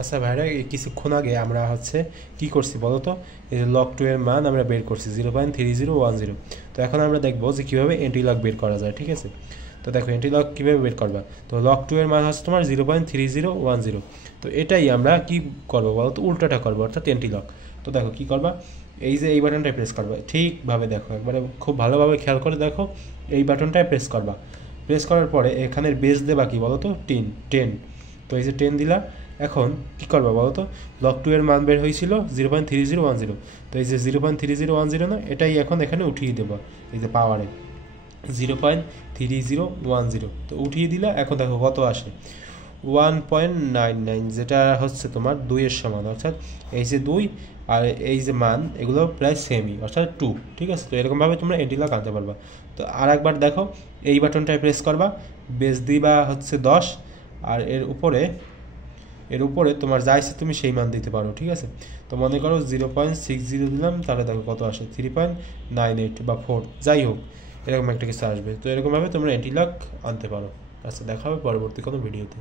আচ্ছা ভাইরা, কিছুক্ষণ আগে আমরা কি করছি বলো তো, এই যে লগ 2 এর মান আমরা বের করছি 0.3010। তো এখন আমরা দেখবো যে কীভাবে এন্ট্রি লগ বের করা যায়, ঠিক আছে। তো দেখো এন্ট্রি লগ কীভাবে বের করবা। তো লগ 2 এর মান তোমার 0.3010। তো এটাই আমরা কি করবো বলো তো, উল্টাটা করবো, অর্থাৎ এন্ট্রি লগ। তো দেখো কী করবা, এই যে এই বাটনটায় প্রেস করবা, ঠিকভাবে দেখো, একবারে খুব ভালোভাবে খেয়াল করে দেখো, এই বাটনটায় প্রেস করবা। প্রেস করার পরে এখানের বেস দেবা কি বলো তো, 10। তো এই যে 10 দিলা। এখন কী করবা বলো তো, লগ 2 এর মান বের হয়েছিল 0.3010। তো এই যে 0.3010 না, এটাই এখন এখানে উঠিয়ে দেবো, এই যে পাওয়ারে 0.3010। তো উঠিয়ে দিলে এখন দেখো কত আসে, 1.99, যেটা তোমার 2 এর সমান, অর্থাৎ এই যে 2 আর এই যে মান এগুলো প্রায় সেমই, অর্থাৎ 2, ঠিক আছে। তো এরকমভাবে তোমরা এন্ট্রি লগ আনতে পারবা। তো আর একবার দেখো, এই বাটনটায় প্রেস করবা, বেস দিবা 10, আর এর উপরে তোমার যা ইচ্ছে তুমি সেই মান দিতে পারো, ঠিক আছে। তো মনে করো 0.60 দিলাম, তাহলে দেখো কত আসে, 3.98 বা 4, যাই হোক এরকম একটা কিছু আসবে। তো এরকমভাবে তোমরা এন্ট্রি লগ আনতে পারো। আচ্ছা, দেখা হবে পরবর্তী কোনো ভিডিওতে।